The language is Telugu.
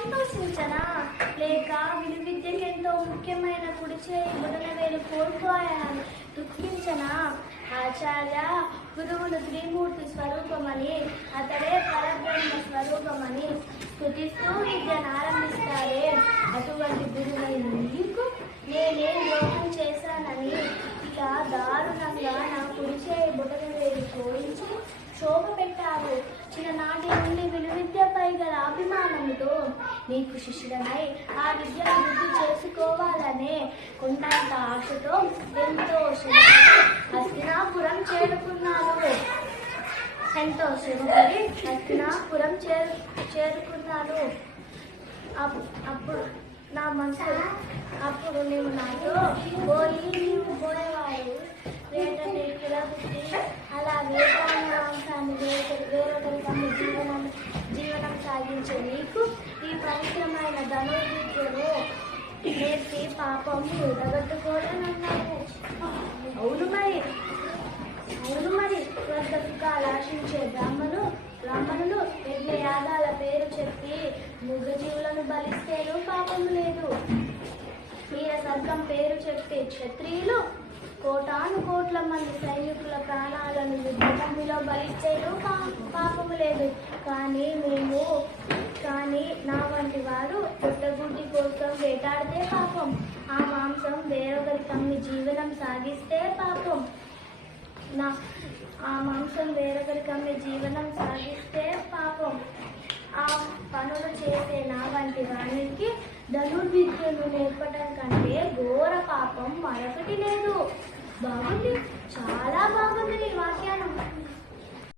సంతోషించనా? లేక విలువిద్యకి ఎంతో ముఖ్యమైన కుడి చేయి బుడన వేలు కోల్పోయాను దుఃఖించనా? ఆచార్య గురువులు త్రిమూర్తి స్వరూపమని అతడే పరబ్రహ్మ స్వరూపమని స్థుతిస్తూ విద్యను ఆరంభిస్తారే. అటువంటి గురువైన నీకు నేనే యోగం చేశానని ఇలా దారుణంగా నా కుడి చేయి బుడన వేలు పోయించి శోభ పెట్టారు. చిన్ననాటి నుండి విలువిద్యపై గల అభిమానంతో నీకు శిష్యుడనై ఆ విద్యను వృద్ధి చేసుకోవాలనే కొండంత ఆశతో ఎంతో హస్తినాపురం చేరుకున్నాను. ఎంతో శ్రమపడి హస్తినాపురం చేరు చేరుకున్నాను. అప్- అప్పుడు నా మనసు అప్పుడు నీవు నాతో పోయి నీవు పోయేవాడు వేట నీకుల పుట్టి అలా వేటాడిన వేరే వేరొకరి తమ జీవనం జీవనం సాగించే నీకు పాపం కూడగట్టుకోలేనన్నావు అవును మరి. అవును మరి. స్వర్గ ఆశించే బ్రాహ్మణులు బ్రాహ్మణులు యజ్ఞ యాగాల పేరు చెప్పి మృగజీవులను బలిస్తేనూ పాపం లేదు. వీర సర్గం పేరు చెప్పే క్షత్రియులు కోటాను కోట్ల మంది సైనికుల ప్రాణాలను యుద్ధభూమిలో బలిస్తేనూ పా పాపము లేదు. కానీ మేము కానీ నా వంటి వారు పుట్టగుడ్డి కోసం వేటాడితే పాపం. ఆ మాంసం వేరొకరి తమ్మి జీవనం సాగిస్తే పాపం. నా ఆ మాంసం వేరొకరి కమ్మి జీవనం సాగిస్తే పాపం. ఆ పనులు చేసే నా వంటి వానికి ధనుర్విద్యను నేర్పడం కంటే ఘోర పాపం మరొకటి లేదు బాగుంది